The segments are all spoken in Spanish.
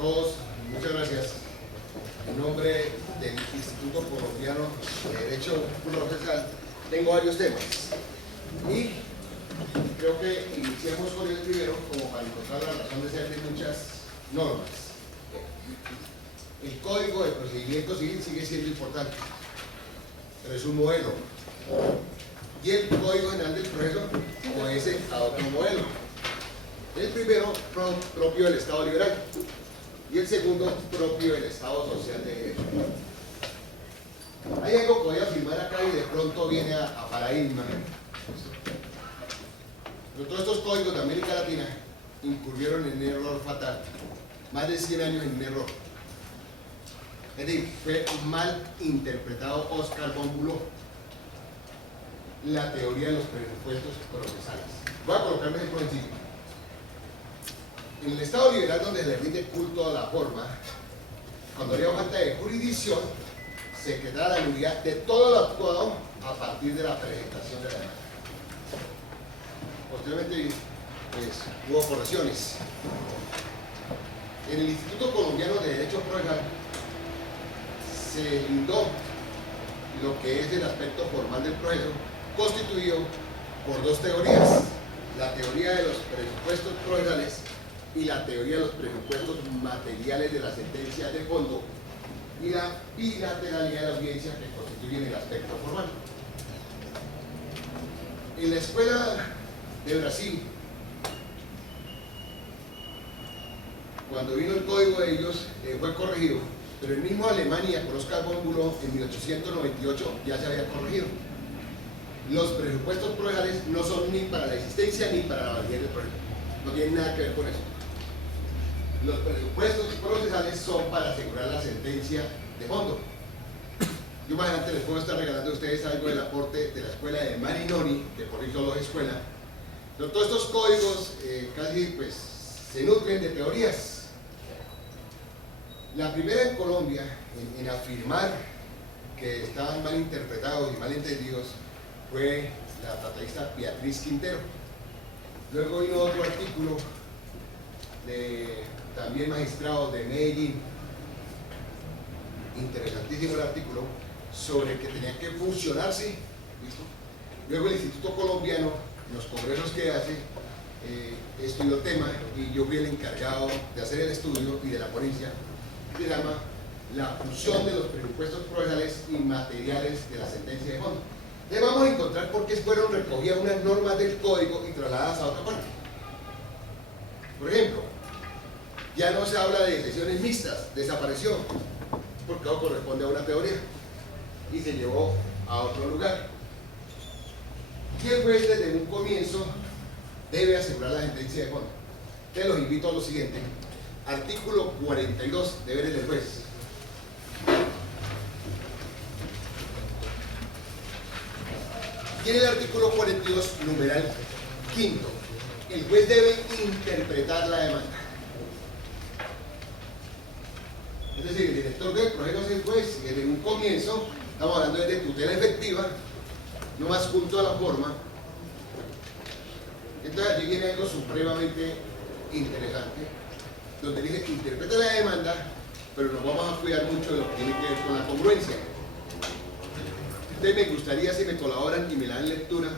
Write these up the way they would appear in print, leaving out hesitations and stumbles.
todos, muchas gracias. En nombre del Instituto Colombiano de Derecho Procesal, tengo varios temas. Y creo que iniciamos con el primero como para encontrar la razón de ser de muchas normas. El Código de Procedimiento Civil sigue siendo importante, pero es un modelo. Y el Código General del Proceso obedece a otro modelo. El primero propio del Estado liberal y el segundo propio del Estado social de derecho. Hay algo que voy a afirmar acá y de pronto viene a paradigma. Pero todos estos códigos de América Latina incurrieron en un error fatal. Más de 100 años en un error. Es decir, fue mal interpretado Oscar von Bülow la teoría de los presupuestos procesales. Voy a colocarme el principio. En el Estado liberal, donde se le rinde culto a la forma, cuando había falta de jurisdicción, se quedaba la nulidad de todo lo actuado a partir de la presentación de la demanda. Posteriormente, pues, hubo correcciones. En el Instituto Colombiano de Derecho Procesal se lindó lo que es el aspecto formal del proceso, constituido por dos teorías: la teoría de los presupuestos procesales y la teoría de los presupuestos materiales de la sentencia de fondo, y la bilateralidad de la audiencia, que constituyen el aspecto formal. En la escuela de Brasil, cuando vino el código de ellos, fue corregido, pero el mismo Alemania, con Oscar von Bülow, en 1898 ya se había corregido. Los presupuestos procesales no son ni para la existencia ni para la validez del proceso, no tienen nada que ver con eso. Los presupuestos procesales son para asegurar la sentencia de fondo. Yo más adelante les puedo estar regalando a ustedes algo del aporte de la escuela de Marinoni, que por ahí solo es escuela. Pero todos estos códigos casi pues se nutren de teorías. La primera en Colombia en afirmar que estaban mal interpretados y mal entendidos fue la tratadista Beatriz Quintero. Luego vino otro artículo de también magistrado de Medellín, interesantísimo el artículo, sobre que tenían que fusionarse. ¿Listo? Luego el Instituto Colombiano, en los congresos que hace, estudió el tema y yo fui el encargado de hacer el estudio y de la ponencia, que se llama la fusión de los presupuestos procesales y materiales de la sentencia de fondo. Le vamos a encontrar por qué fueron recogidas unas normas del código y trasladadas a otra parte. Por ejemplo, ya no se habla de sesiones mixtas, desapareció, porque no corresponde a una teoría y se llevó a otro lugar. Y el juez desde un comienzo debe asegurar la sentencia de fondo. Te los invito a lo siguiente: artículo 42, deberes del juez. Y en el artículo 42, numeral quinto, el juez debe interpretar la demanda. Es decir, el director del proceso es el juez, y desde un comienzo estamos hablando de tutela efectiva, no más junto a la forma. Entonces allí viene algo supremamente interesante, donde dice que interpreta la demanda, pero nos vamos a cuidar mucho de lo que tiene que ver con la congruencia. Entonces me gustaría si me colaboran y me dan lectura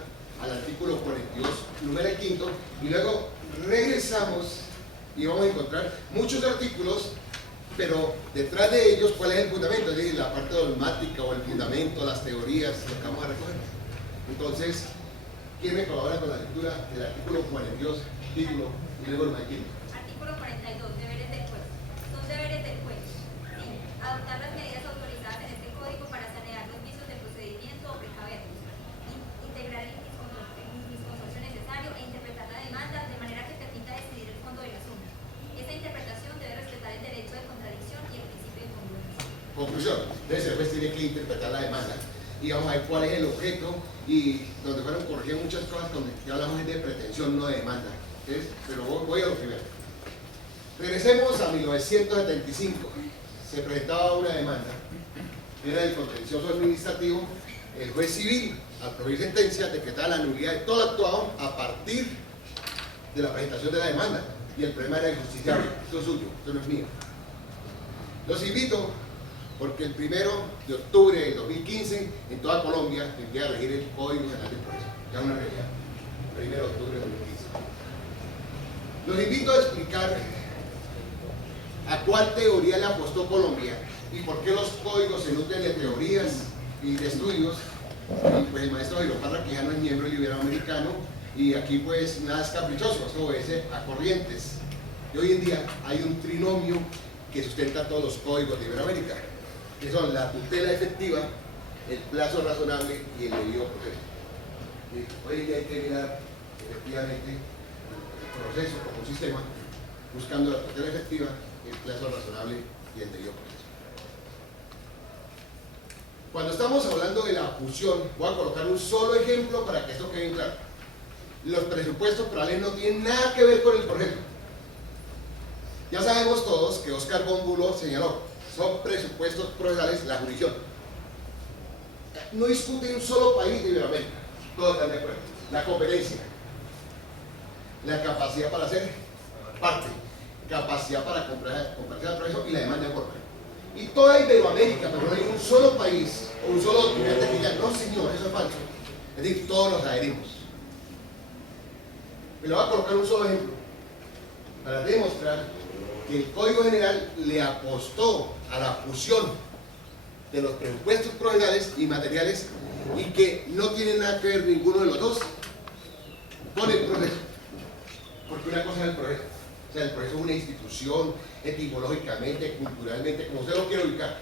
al artículo 42, numeral quinto, y luego regresamos y vamos a encontrar muchos artículos, pero detrás de ellos, ¿cuál es el fundamento? Es decir, la parte dogmática o el fundamento, las teorías, lo que vamos a recoger. Entonces, ¿quién me colabora con la lectura del artículo 42, título, y luego el maquino? Artículo 42, deberes del juez. Son deberes del juez: sí, adoptar las medidas autorizadas en este código para sanear los vicios del procedimiento o precaverlos, integrar el jurisconsulto necesario e interpretar la demanda de manera que permita decidir el fondo del asunto. Esta interpretación debe respetar el derecho de contradicción y el principio de congruencia. Conclusión: entonces el juez tiene que interpretar la demanda y vamos a ver cuál es el objeto, y donde fueron corregidas muchas cosas donde ya hablamos de pretensión, no de demanda. ¿Ves? Pero voy a lo primero. Regresemos a 1975. Se presentaba una demanda, era del contencioso administrativo. El juez civil, al proferir sentencia, decretaba la nulidad de todo actuado a partir de la presentación de la demanda, y el problema era el justiciable. Esto es suyo, esto no es mío. Los invito porque el 1 de octubre del 2015 en toda Colombia empieza a regir el Código Nacional del Progreso. Ya una realidad. 1 de octubre del 2015. Los invito a explicar a cuál teoría le apostó Colombia y por qué los códigos se nutren de teorías y de estudios. Y pues el maestro Jairo Parra, que ya no es miembro del Iberoamericano, y aquí pues nada es caprichoso, esto obedece a corrientes. Y hoy en día hay un trinomio que sustenta todos los códigos de Iberoamérica, que son la tutela efectiva, el plazo razonable y el debido proceso. Y hoy en día hay que mirar efectivamente el proceso como un sistema, buscando la tutela efectiva, el plazo razonable y el debido proceso. Cuando estamos hablando de la fusión, voy a colocar un solo ejemplo para que esto quede bien claro. Los presupuestos probablemente no tienen nada que ver con el proceso. Ya sabemos todos que Oscar Gómbulo señaló, son presupuestos procesales la jurisdicción. No discute un solo país de Iberoamérica, todos están de acuerdo. La competencia, la capacidad para hacer parte, capacidad para compartir el proceso y la demanda de forma. Y toda Iberoamérica, pero no hay un solo país o un solo documento que diga, no señor, eso es falso. Es decir, todos nos adherimos. Me lo voy a colocar un solo ejemplo para demostrar que el Código General le apostó a la fusión de los presupuestos procesales y materiales y que no tiene nada que ver ninguno de los dos con el proceso. Porque una cosa es el proceso. O sea, el proceso es una institución, etimológicamente, culturalmente, como usted lo quiere ubicar.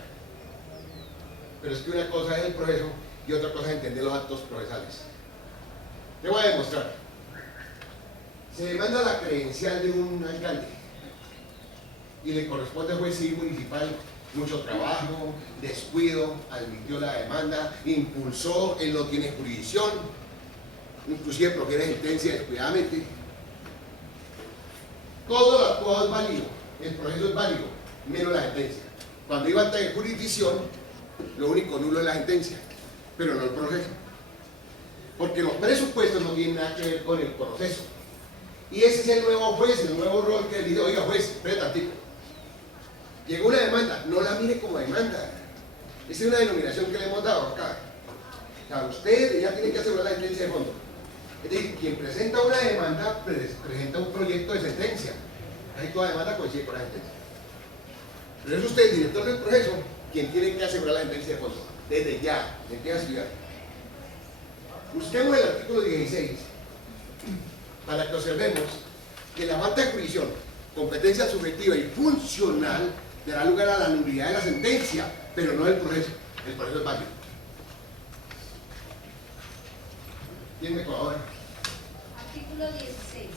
Pero es que una cosa es el proceso y otra cosa es entender los actos procesales. Te voy a demostrar. Se demanda la credencial de un alcalde y le corresponde al juez civil municipal mucho trabajo, descuido, admitió la demanda, impulsó, él no tiene jurisdicción, inclusive profiere sentencia descuidadamente. Todo lo actuado es válido, el proceso es válido, menos la sentencia. Cuando iba a tener jurisdicción, lo único nulo es la sentencia, pero no el proceso. Porque los presupuestos no tienen nada que ver con el proceso. Y ese es el nuevo juez, el nuevo rol que le dice, oiga juez, espérate tantito. Llegó una demanda, no la mire como demanda. Esa es una denominación que le hemos dado acá. O sea, usted ya tiene que asegurar la sentencia de fondo. Es decir, quien presenta una demanda presenta un proyecto de sentencia. Ahí toda demanda coincide con la sentencia. Pero es usted, el director del proceso, quien tiene que asegurar la sentencia de fondo. Desde ya, empieza a estudiar. Busquemos el artículo 16 para que observemos que la falta de jurisdicción, competencia subjetiva y funcional dará lugar a la nulidad de la sentencia, pero no del proceso. El proceso es válido. ¿Quién me colabora? Artículo 16.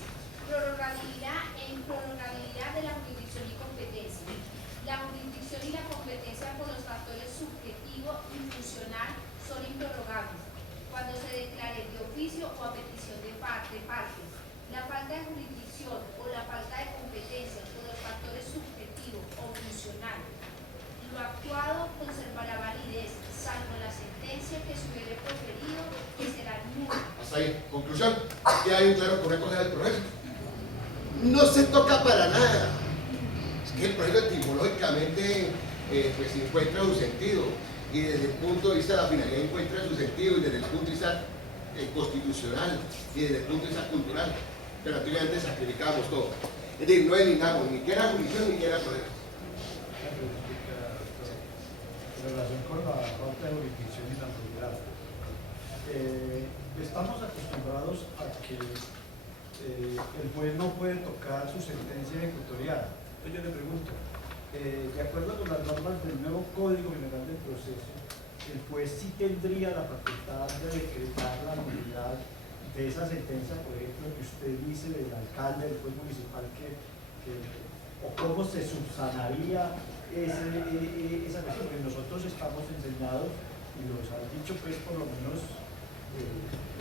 Prorrogabilidad e improrrogabilidad de la jurisdicción y competencia. La jurisdicción y la competencia por los factores subjetivo y funcional son improrrogables cuando se declare de oficio o a petición de partes. La falta de jurisdicción o la falta de competencia por los factores subjetivo o funcional. Lo actuado conservará validez, salvo la sentencia que se hubiere proferido, que será nula. Hasta ahí. Conclusión. Ya hay un claro por una cosa del proceso. No se toca para nada. Es que el proceso etimológicamente pues encuentra su sentido. Y desde el punto de vista de la finalidad encuentra su sentido. Y desde el punto de vista constitucional. Y desde el punto de vista cultural. Pero antiguamente sacrificábamos todo. Es decir, no eliminamos ni que era jurisdicción ni que era proceso. En relación con la falta de jurisdicción y la nulidad, estamos acostumbrados a que el juez no puede tocar su sentencia ejecutorial. Entonces yo le pregunto, de acuerdo con las normas del nuevo Código General del Proceso, el juez sí tendría la facultad de decretar la nulidad de esa sentencia, por ejemplo, que usted dice del alcalde, del juez municipal, o cómo se subsanaría esa cuestión, porque nosotros estamos enseñados, y los han dicho pues por lo menos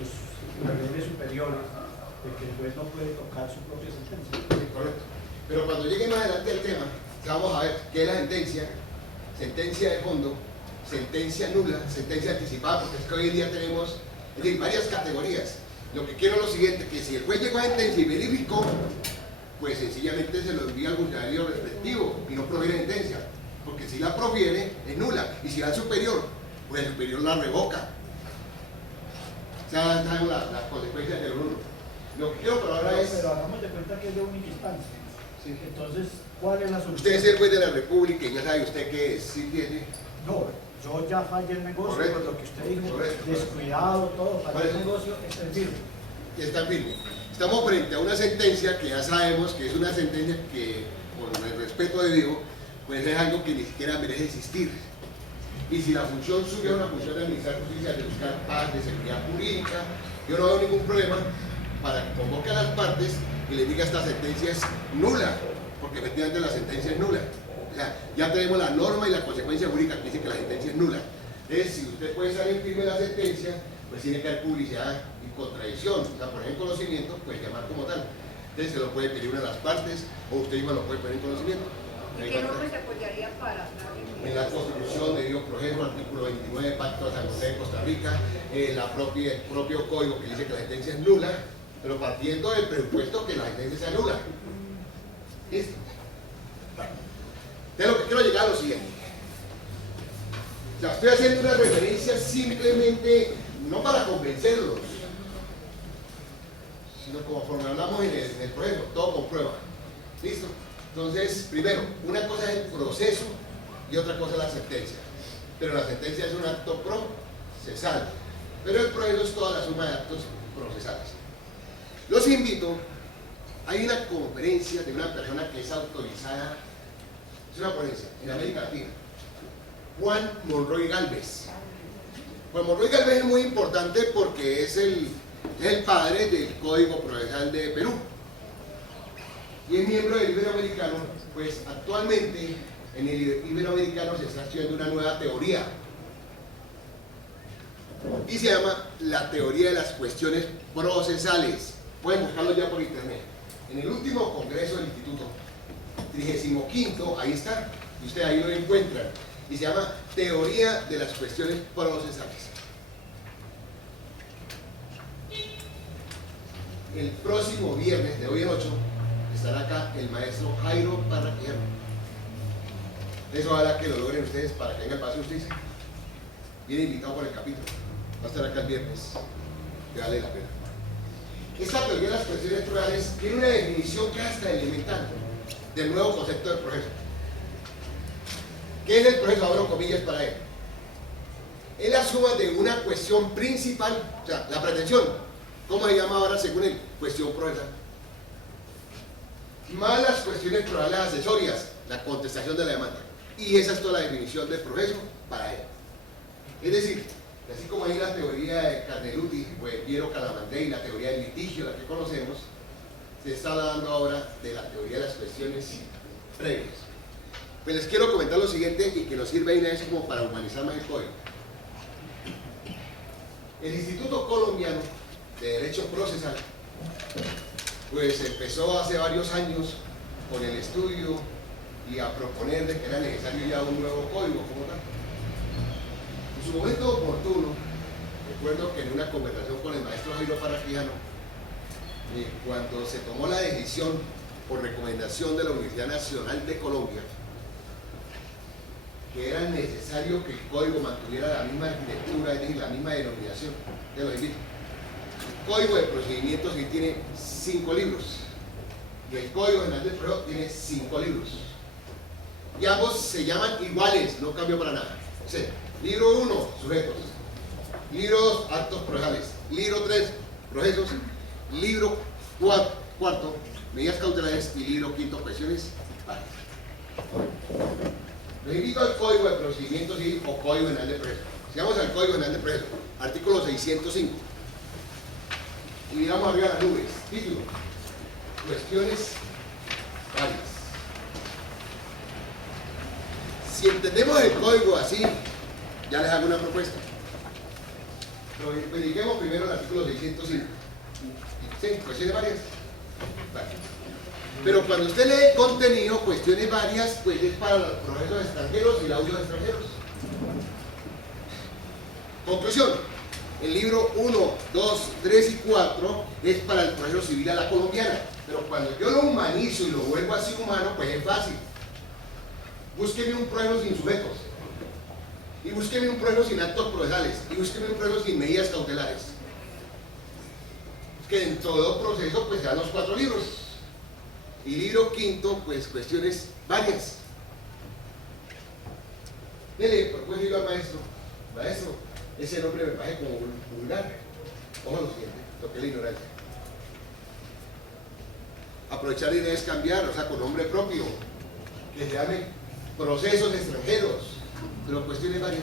los niveles superiores, de que el juez no puede tocar su propia sentencia. Correcto. Pero cuando llegue más adelante el tema, vamos a ver qué es la sentencia, sentencia de fondo, sentencia nula, sentencia anticipada, porque es que hoy en día tenemos varias categorías. Lo que quiero es lo siguiente, que si el juez llegó a sentencia y verificó, pues sencillamente se lo envía al funcionario respectivo y no proviene sentencia. Porque si la profiere, es nula. Y si va al superior, pues el superior la revoca. O sea, sabemos las consecuencias del uno. Lo que quiero por ahora es... Pero hagamos de cuenta que es de única instancia. Sí. Entonces, ¿cuál es la solución? Usted es el juez de la República y ya sabe usted qué es, ¿sí tiene? No, yo ya fallé el negocio, Correcto. por lo que usted dijo, Correcto. descuidado, todo, fallé el Correcto. negocio, está en firme. Y está firme. Estamos frente a una sentencia que ya sabemos que es una sentencia que, con el respeto debido, pues es algo que ni siquiera merece existir. Y si la función suya es una función de administrar justicia, de buscar paz, de seguridad jurídica, yo no veo ningún problema para que convoque a las partes y le diga esta sentencia es nula, porque efectivamente la sentencia es nula. O sea, ya tenemos la norma y la consecuencia jurídica que dice que la sentencia es nula. Entonces, si usted puede estar en firme la sentencia, pues tiene que haber publicidad y contradicción, o sea, poner en conocimiento, pues llamar como tal. Entonces se lo puede pedir una de las partes, o usted mismo lo puede poner en conocimiento. ¿Y qué norma se apoyaría para En la Constitución, debido proceso, artículo 29, Pacto de San José de Costa Rica, el propio código que dice que la sentencia es nula, pero partiendo del presupuesto que la sentencia sea nula. ¿Listo? De lo que quiero llegar a lo siguiente. O sea, estoy haciendo una referencia simplemente, no para convencerlos, sino conforme hablamos en el proceso, todo con prueba. ¿Listo? Entonces, primero, una cosa es el proceso y otra cosa es la sentencia. Pero la sentencia es un acto procesal, pero el proceso es toda la suma de actos procesales. Los invito, hay una conferencia de una persona que es autorizada, es una ponencia en América Latina, Juan Monroy Galvez. Juan Monroy Galvez es muy importante porque es el padre del Código Procesal de Perú. Y es miembro del Iberoamericano, pues actualmente en el Iberoamericano se está estudiando una nueva teoría y se llama la teoría de las cuestiones procesales. Pueden buscarlo ya por internet. En el último congreso del Instituto, 35º, ahí está, y ustedes ahí lo encuentran, y se llama teoría de las cuestiones procesales. El próximo viernes, de hoy en 8, estará acá el maestro Jairo Parraquero. Eso hará que lo logren ustedes para que venga el paso de justicia. Viene invitado por el capítulo. Va a estar acá el viernes. Que vale la pena. Esta teoría de las cuestiones procesales tiene una definición que es hasta elemental del nuevo concepto del proceso. ¿Qué es el proceso? Abro comillas para él. Es la suma de una cuestión principal, o sea, la pretensión. ¿Cómo se llama ahora según él? Cuestión procesal. Más las cuestiones procesales accesorias, la contestación de la demanda. Y esa es toda la definición del proceso para él. Es decir, así como hay la teoría de Carneluti, pues Piero Calamandrei, la teoría del litigio, la que conocemos, se está dando ahora de la teoría de las cuestiones previas. Pues les quiero comentar lo siguiente y que nos sirve ahí eso como para humanizar más el código. El Instituto Colombiano de Derecho Procesal pues empezó hace varios años con el estudio y a proponer de que era necesario ya un nuevo código como tal. En su momento oportuno, recuerdo que en una conversación con el maestro Jairo Parraquijano, cuando se tomó la decisión por recomendación de la Universidad Nacional de Colombia, que era necesario que el código mantuviera la misma arquitectura, es decir, la misma denominación, te lo invito. El Código de Procedimientos sí tiene 5 libros y el Código General del Proceso tiene 5 libros y ambos se llaman iguales, no cambió para nada. O sea, libro 1, sujetos, libro 2, actos procesales, libro 3, procesos, libro 4, medidas cautelares y libro 5, cuestiones varias. Les invito al Código de Procedimientos o Código General de Proceso. Sigamos al Código General de Proceso, artículo 605. Y miramos arriba las nubes. Título: cuestiones varias. Si entendemos el código así, ya les hago una propuesta. Pero verifiquemos primero el artículo 605. ¿Sí? Cuestiones varias. Vale. Pero cuando usted lee el contenido, cuestiones varias, pues es para los procesos extranjeros y laudos extranjeros. Conclusión. El libro 1, 2, 3 y 4 es para el proceso civil a la colombiana. Pero cuando yo lo humanizo y lo vuelvo así humano, pues es fácil. búsqueme un proceso sin sujetos, y búsqueme un proceso sin actos procesales, y búsqueme un proceso sin medidas cautelares. Que en todo proceso pues se dan los 4 libros. Y libro quinto, pues cuestiones varias. Dele, pues digo al maestro, maestro, ese nombre me parece como vulgar. Ojo lo siguiente, lo que es la ignorancia. Aprovechar ideas es cambiar, o sea, con nombre propio, que se llame procesos extranjeros, pero cuestiones varias.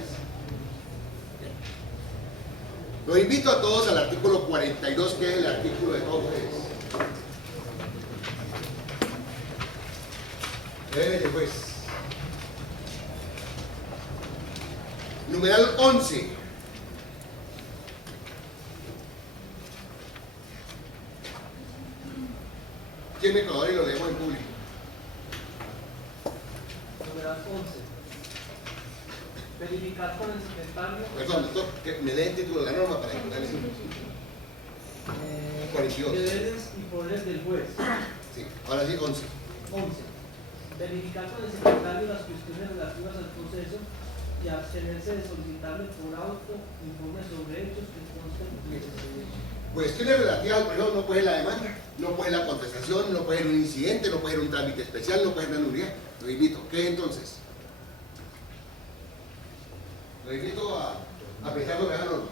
Los invito a todos al artículo 42, que es el artículo de todos ustedes. Déjenme pues. Numeral 11. ¿Quién me colabora y lo leemos en público? Numeral 11. Verificar con el secretario. Perdón, doctor, que me dé el título de la norma para encontrarle. 42. Deberes y poderes del juez. Sí, ahora sí, 11. 11. Verificar con el secretario las cuestiones relativas al proceso y abstenerse de solicitarle por auto informes sobre hechos que consten en el procedimiento. Cuestiones relativas al proceso no puede ser la demanda, no puede ser la contestación, no puede ser un incidente, no puede ser un trámite especial, no puede ser una nulidad. Lo invito. ¿Qué entonces? Lo invito a pensar sobre esa norma.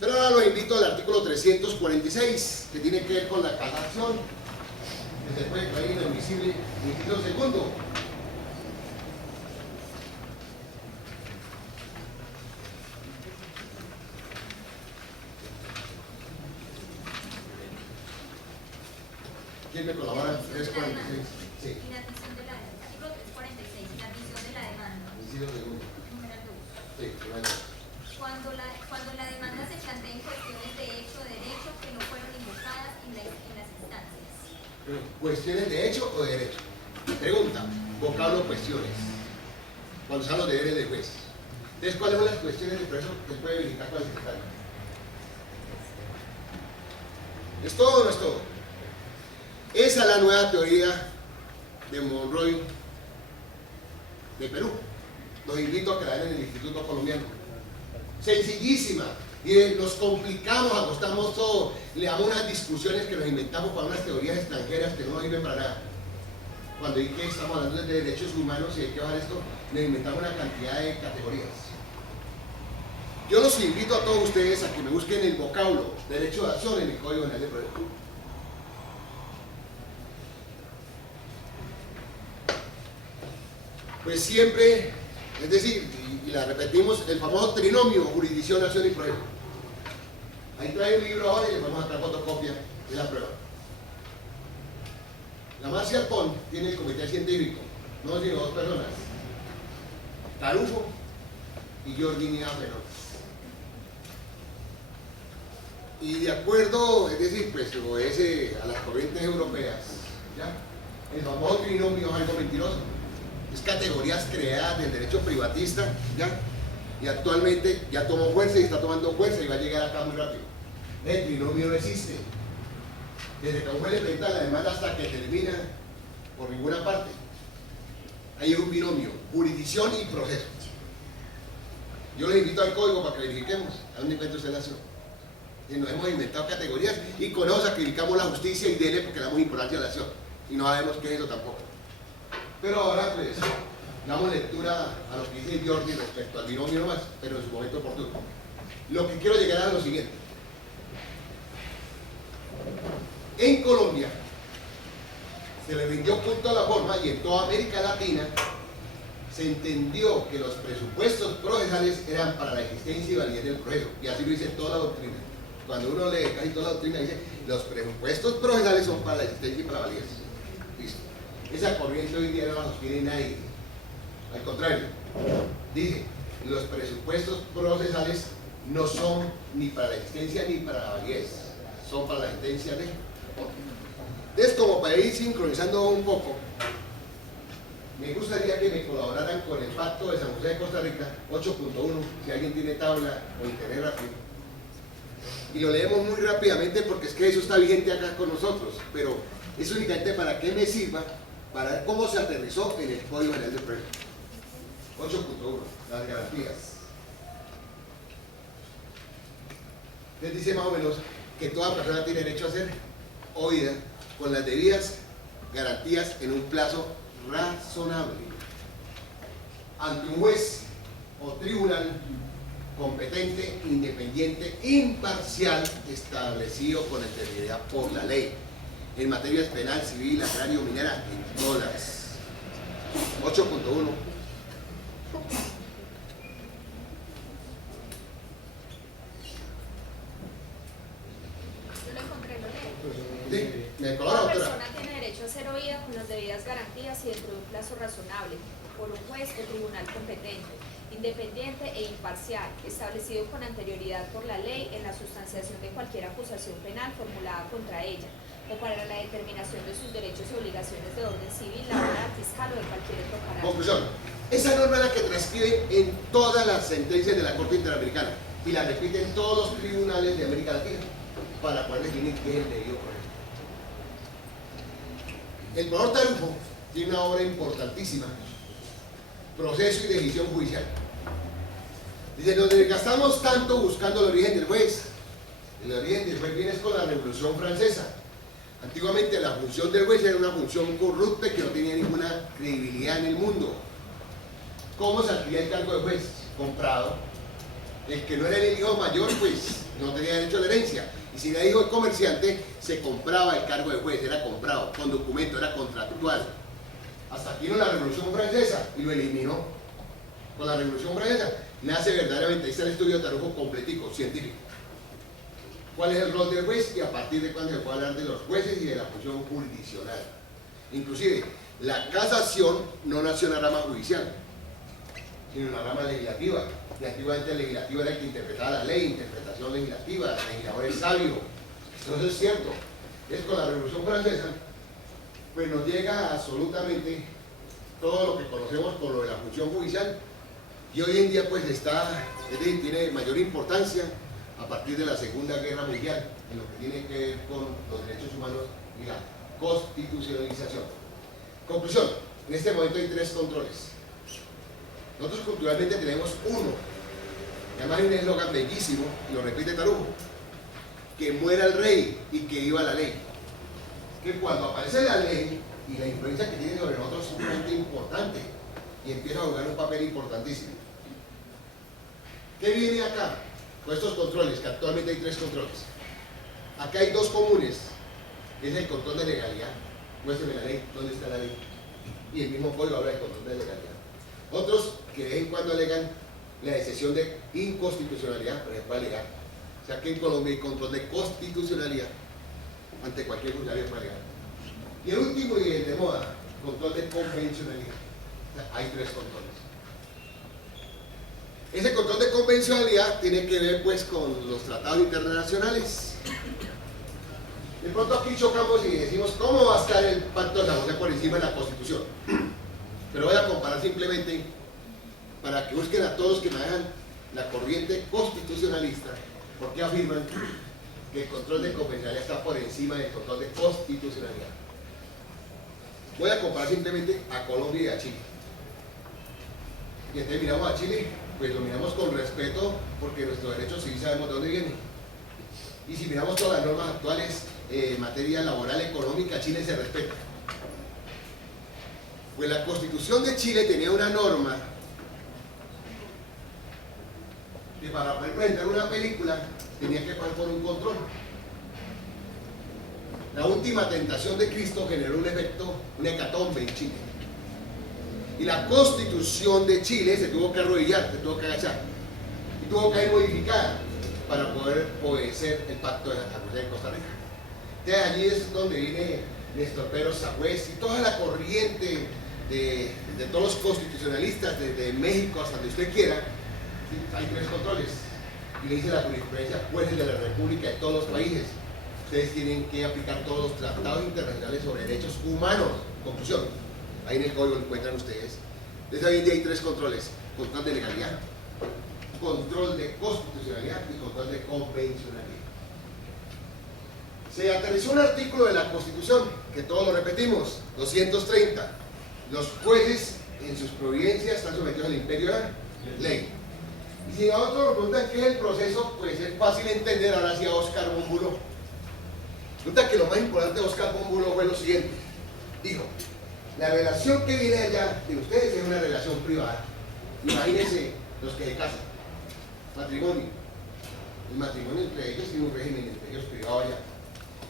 Pero ahora los invito al artículo 346, que tiene que ver con la casación, que se puede caer inadmisible en el título segundo. ¿Quién me colabora? 346. Sí. Inadmisión de la artículo 346, inadmisión de la demanda. Inciso segundo. Numeral 2. Sí, primero. Cuando la demanda se plantea en cuestiones de hecho o derecho que no fueron invocadas en las instancias. ¿Cuestiones de hecho o de derecho? Pregunta, vocablo cuestiones. Cuando son los deberes del juez. Entonces, ¿cuáles son las cuestiones de proceso que puede verificar con el secretario? ¿Es todo o no es todo? Esa es la nueva teoría de Monroy de Perú. Los invito a que la den en el Instituto Colombiano. Sencillísima. Y nos complicamos, acostamos todo, le damos unas discusiones que nos inventamos para unas teorías extranjeras que no nos sirven para nada. Cuando que estamos hablando de derechos humanos y de qué va esto, nos inventamos una cantidad de categorías. Yo los invito a todos ustedes a que me busquen el vocablo derecho de acción en el Código Penal de Proceso. Pues siempre, es decir, y la repetimos, el famoso trinomio, jurisdicción, acción y prueba. Ahí trae un libro ahora y le vamos a sacar fotocopia de la prueba. La Marcial Pont tiene el comité científico, no sino 2 personas, Tarufo y Giorgini Afreno. Y de acuerdo, es decir, pues obedece a las corrientes europeas, ¿ya? El famoso trinomio es algo mentiroso. Es categorías creadas del derecho privatista, ¿ya? Y actualmente ya tomó fuerza y está tomando fuerza y va a llegar acá muy rápido. El trinomio no existe. Desde que a un juez le presenta la demanda hasta que termina por ninguna parte. Hay un binomio, jurisdicción y proceso. Yo les invito al código para que verifiquemos a dónde encuentra usted la acción. Y nos hemos inventado categorías y con eso sacrificamos la justicia y dele porque le damos importancia a la acción. Y no sabemos qué es eso tampoco. Pero ahora pues damos lectura a lo que dice Jordi respecto al binomio nomás, pero en su momento oportuno. Lo que quiero llegar a lo siguiente. En Colombia se le rindió culto a la forma y en toda América Latina se entendió que los presupuestos procesales eran para la existencia y validez del proceso. Y así lo dice toda la doctrina. Cuando uno lee casi toda la doctrina dice los presupuestos procesales son para la existencia y para la validez. Listo. Esa corriente hoy día no la sostiene nadie. Al contrario, dice, los presupuestos procesales no son ni para la existencia ni para la validez, son para la existencia de. Entonces, como para ir sincronizando un poco, me gustaría que me colaboraran con el Pacto de San José de Costa Rica 8.1, si alguien tiene tabla o internet rápido. y lo leemos muy rápidamente porque es que eso está vigente acá con nosotros, pero es únicamente para que me sirva para ver cómo se aterrizó en el Código General del Proyecto. 8.1, las garantías. Les dice más o menos que toda persona tiene derecho a ser oída con las debidas garantías en un plazo razonable ante un juez o tribunal competente, independiente, imparcial, establecido con anterioridad por la ley en materias penal, civil, agrario, minera, en todas. 8.1. Yo lo encontré, lo leo. Sí, me colabora, Toda doctora. persona tiene derecho a ser oída con las debidas garantías y dentro de un plazo razonable por un juez o tribunal competente, independiente e imparcial, establecido con anterioridad por la ley en la sustanciación de cualquier acusación penal formulada contra ella, o para la determinación de sus derechos y obligaciones de orden civil, laboral, fiscal o de cualquier otro carácter. Conclusión. Esa norma es la que transcriben en todas las sentencias de la Corte Interamericana y la repiten todos los tribunales de América Latina para poder definir qué es el debido proceso. El profesor Tarufo tiene una obra importantísima, Proceso y Decisión Judicial. Dice, donde gastamos tanto buscando el origen del juez. El origen del juez viene con la Revolución Francesa. Antiguamente la función del juez era una función corrupta que no tenía ninguna credibilidad en el mundo. ¿Cómo se adquiría el cargo de juez? Comprado. El que no era el hijo mayor, pues no tenía derecho a la herencia. Y si era hijo de comerciante, se compraba el cargo de juez, era comprado, con documento, era contractual. Hasta aquí vino la Revolución Francesa y lo eliminó. Con la Revolución Francesa nace verdaderamente, ahí está el estudio de Tarufo completico, científico. ¿Cuál es el rol del juez? Y a partir de cuándo se puede hablar de los jueces y de la función jurisdiccional. Inclusive, la casación no nació en la rama judicial, sino en la rama legislativa. Y antiguamente el legislativo era el que interpretaba la ley, interpretación legislativa, el legislador es sabio. Eso es cierto. Es con la Revolución Francesa, pues nos llega absolutamente todo lo que conocemos por lo de la función judicial, y hoy en día pues está, es decir, tiene mayor importancia a partir de la Segunda Guerra Mundial, en lo que tiene que ver con los derechos humanos y la constitucionalización. Conclusión, en este momento hay 3 controles. Nosotros culturalmente tenemos uno, y además hay un eslogan bellísimo, y lo repite Tarufo, que muera el rey y que viva la ley. Que cuando aparece la ley y la influencia que tiene sobre nosotros es sumamente importante y empieza a jugar un papel importantísimo. ¿Qué viene acá? Con estos controles, que actualmente hay 3 controles. Acá hay 2 comunes, que es el control de legalidad. Muéstrame la ley, ¿dónde está la ley? Y el mismo código habla del control de legalidad. Otros que de vez en cuando alegan la decisión de inconstitucionalidad, pero se puede alegar. O sea que en Colombia hay control de constitucionalidad ante cualquier funcionario puede alegar. Y el último y el de moda, control de convencionalidad. O sea, hay 3 controles. Ese control de convencionalidad tiene que ver pues con los tratados internacionales. De pronto aquí chocamos y decimos, ¿cómo va a estar el Pacto de San José por encima de la Constitución? Pero voy a comparar simplemente para que busquen a todos que manejan la corriente constitucionalista, porque afirman que el control de convencionalidad está por encima del control de constitucionalidad. Voy a comparar simplemente a Colombia y a Chile. Y entonces miramos a Chile, pues lo miramos con respeto porque nuestros derechos civil sabemos de dónde vienen. Y si miramos todas las normas actuales en materia laboral, económica, Chile se respeta. Pues la Constitución de Chile tenía una norma que para poder presentar una película tenía que pasar por un control. La última tentación de Cristo generó un efecto, un hecatombe en Chile. Y la Constitución de Chile se tuvo que arrodillar, se tuvo que agachar. Y tuvo que ir modificada para poder obedecer el Pacto de San José de Costa Rica. Entonces allí es donde viene Néstor Pedro Sagüez y toda la corriente de todos los constitucionalistas, desde México hasta donde usted quiera. ¿Sí? Hay 3 controles. Y le dice la jurisprudencia, jueces de la República de todos los países. Ustedes tienen que aplicar todos los tratados internacionales sobre derechos humanos. Conclusión. Ahí en el código lo encuentran ustedes. Desde hoy en día hay 3 controles. Control de legalidad, control de constitucionalidad y control de convencionalidad. Se aterrizó un artículo de la Constitución, que todos lo repetimos, 230. Los jueces en sus providencias están sometidos al imperio de la ley. Y si a otros nos preguntan qué es el proceso, pues es fácil entender. Ahora sí a Óscar Bómbulo. Resulta que lo más importante de Óscar Bómbulo fue lo siguiente. Dijo, la relación que viene allá de ustedes es una relación privada. Imagínense los que se casan. Matrimonio. El matrimonio entre ellos tiene un régimen entre ellos privado allá.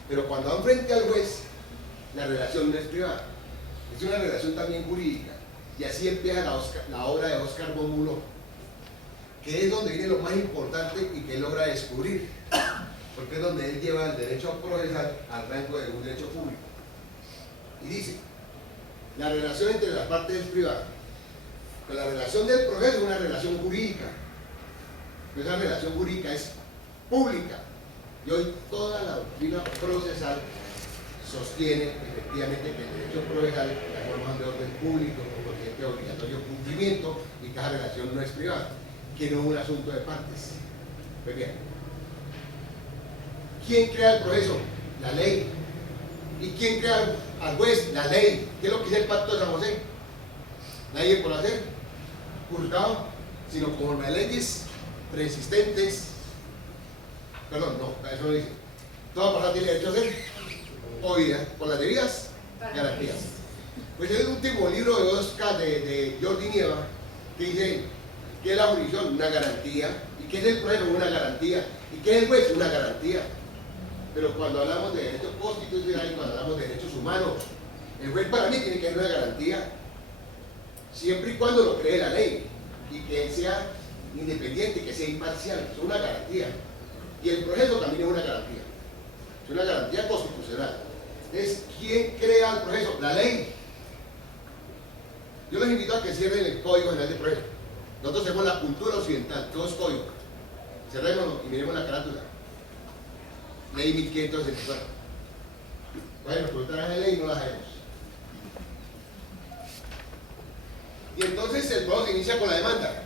Pero cuando van frente al juez, la relación no es privada. Es una relación también jurídica. Y así empieza la obra de Óscar Bómbulo, que es donde viene lo más importante y que él logra descubrir. Porque es donde él lleva el derecho procesal al rango de un derecho público. Y dice, la relación entre las partes es privada. Pero la relación del proceso es una relación jurídica. Esa relación jurídica es pública. Y hoy toda la doctrina procesal sostiene efectivamente que el derecho procesal es la forma de orden público con corriente obligatorio cumplimiento y que esa relación no es privada, que no es un asunto de partes. Pues bien, ¿quién crea el proceso? La ley. ¿Y quién crea al juez? La ley. ¿Qué es lo que dice el Pacto de San José? Nadie por hacer juzgado, sino con las leyes preexistentes. Perdón, no, eso no dice. Toda persona tiene derecho a ser oída con las debidas garantías. Pues es el último libro de Oscar de Jordi Nieva, que dice ¿qué es la jurisdicción? Una garantía. ¿Y qué es el proceso? Una garantía. ¿Y qué es el juez? Una garantía. Pero cuando hablamos de derechos constitucionales, cuando hablamos de derechos humanos, el juez para mí tiene que ser una garantía, siempre y cuando lo cree la ley y que él sea independiente, que sea imparcial. Es una garantía. Y el proceso también es una garantía. Es una garantía constitucional. Es ¿quién crea el proceso? La ley. Yo les invito a que cierren el Código General de Proceso. Nosotros tenemos la cultura occidental, todo es código. Cerrémonos y miremos la carátula. Ley 1564. Bueno, nos preguntarán la ley y no la sabemos. Y entonces el proceso se inicia con la demanda.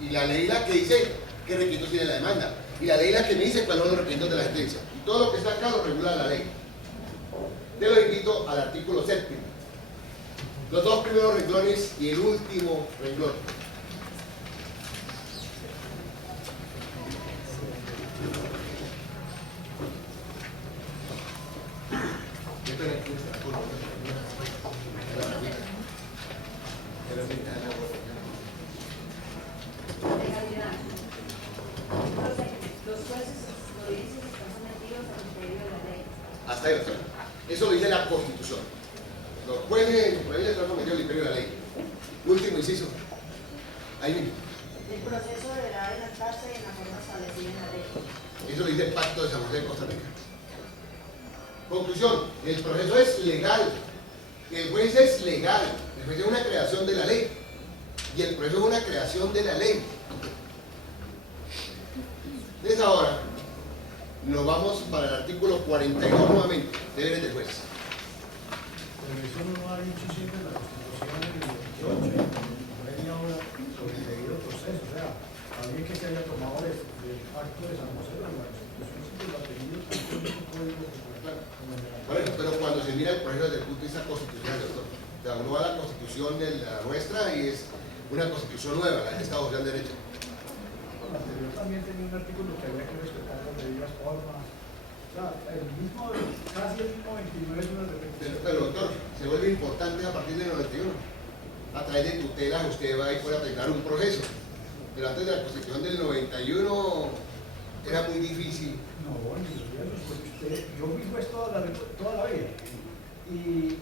Y la ley la que dice qué requisitos tiene la demanda. Y la ley la que me dice cuáles son los requisitos de la sentencia. Y todo lo que está acá lo regula la ley. Te lo invito al artículo 7. Los dos primeros renglones y el último renglón. Legalidad. Los jueces, los jueces están sometidos al imperio de la ley. Hasta ahí, doctor. Eso lo dice la Constitución. Los jueces en su provincia están sometidos al imperio de la ley. Último inciso. Ahí mismo. El proceso deberá adelantarse en la forma establecida en la ley. Eso lo dice el Pacto de San José de Costa Rica. Conclusión. El proceso es legal. El juez es legal. El juez es una creación de la ley. Y el proceso es una creación de la ley. Entonces ahora nos vamos para el artículo 42 nuevamente, deberes del juez. Pero eso no lo ha dicho siempre la Constitución del 28, media hora sobre el debido proceso. O sea, alguien que se haya tomado del Pacto de San José, la Constitución siempre lo ha tenido tanto en el Código como en el Bueno, pero cuando se mira el proceso desde el punto de vista constitucional, doctor, se habló a la Constitución de la nuestra y es una Constitución nueva, la del Estado Social de Derecho. La anterior también tenía un artículo que había que respetar las debidas formas. O sea, casi el mismo 29 es una repetición. Pero doctor, se vuelve importante a partir del 91. A través de tutelas usted va y puede arreglar un proceso. Pero antes de la Constitución del 91 era muy difícil. No, ni eso, pues yo fui juez toda la vida. Y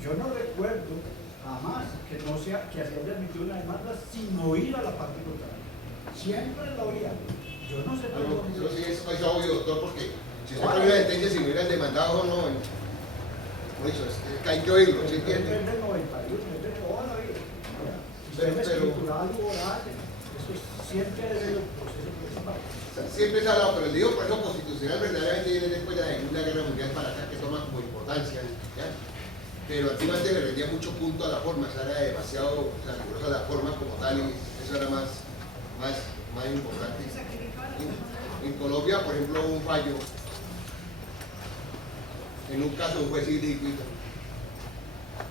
yo no recuerdo jamás que se haya admitido una demanda sin oír a la parte contraria. Siempre la oía. Yo no sé por qué. Eso sí es obvio, doctor, porque si usted pone una sentencia, si me hubieran demandado o no, por eso es que hay que oírlo, ¿se entiende? Es del 91, es de toda la vida. Pero- Escritural, oral, eso siempre ha sido el proceso principal. O sea, siempre se ha hablado, pero el digo proceso constitucional verdaderamente viene después de la Segunda Guerra Mundial para acá, que toma como importancia, ¿ya? Pero antiguamente le rendía mucho punto a la forma, o sea, era demasiado rigurosa la forma como tal y eso era más importante. En Colombia, por ejemplo, hubo un fallo en un caso de un juez civil de circuito,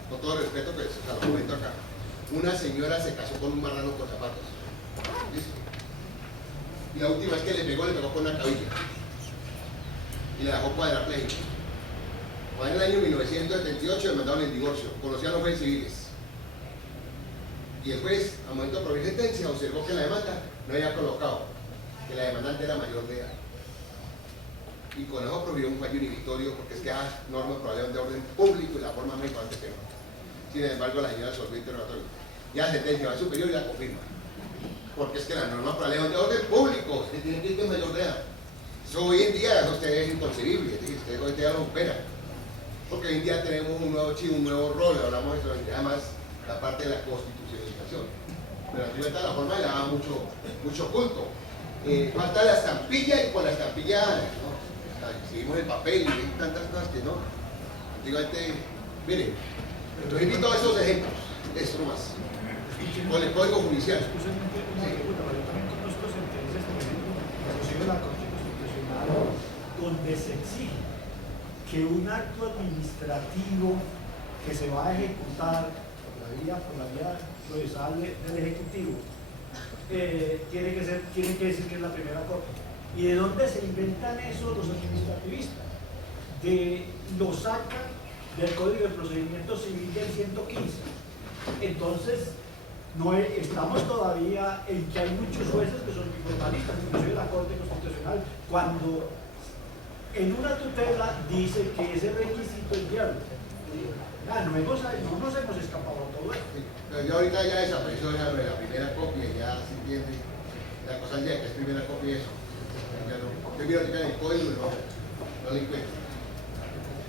con todo respeto, pues, o sea, lo comento acá, una señora se casó con un marrano con zapatos. ¿Listo? Y la última vez que le pegó con una cabilla. Y la dejó cuadraplégica. En el año 1978 demandaron el divorcio, conocían a los jueces civiles. Y el juez, al momento de prohibir sentencia, observó que la demanda no había colocado que la demandante era mayor de edad. Y con eso prohibió un fallo inhibitorio, porque es que hay normas probablemente de orden público y la forma más importante que no. Sin embargo, la señora resolvió interrogatorio. Ya la sentencia va superior y la confirma. Porque es que las normas probablemente de orden público, usted tiene que ir con mayor de edad. Eso hoy en día, eso usted es inconcebible, es decir, usted hoy en día lo supera. Porque hoy en día tenemos un nuevo chip, un nuevo rol, hablamos de eso, además la parte de la constitucionalización. Pero aquí está la forma de la mucho culto. Falta la estampilla y con la estampilla, ¿no? Seguimos el papel y hay tantas cosas que no. Antiguamente, miren, los invito a esos ejemplos, esto más. Con el Código Judicial. Yo también conozco sentencias, por ejemplo, inclusive la Corte Constitucional, donde se exige que un acto administrativo que se va a ejecutar por la vía procesal del Ejecutivo tiene que decir que es la primera corte. ¿Y de dónde se inventan eso los administrativistas? Lo sacan del Código de Procedimiento Civil del 115. Entonces, estamos todavía en que hay muchos jueces que son formalistas, inclusive la Corte Constitucional, cuando en una tutela dice que ese requisito es viable. No nos hemos escapado de todo esto. Pero yo ahorita ya desapareció la primera copia, ya se entiende la cosa ya que es primera copia y eso. Ya no. Yo miro ahorita en el código y no lo encuentro.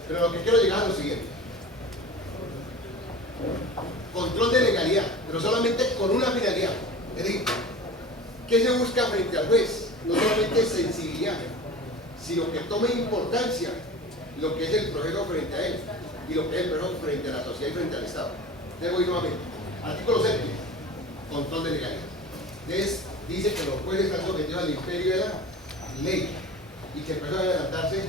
Pero lo que quiero llegar a lo siguiente. Control de legalidad, pero solamente con una finalidad. Es decir, ¿qué se busca frente al juez? No solamente sensibilidad, sino que tome importancia lo que es el proceso frente a él y lo que es el proceso frente a la sociedad y frente al Estado. Debo ir nuevamente. Artículo 7. Control de legalidad. Entonces, dice que los jueces están sometidos al imperio de la ley y que pueden adelantarse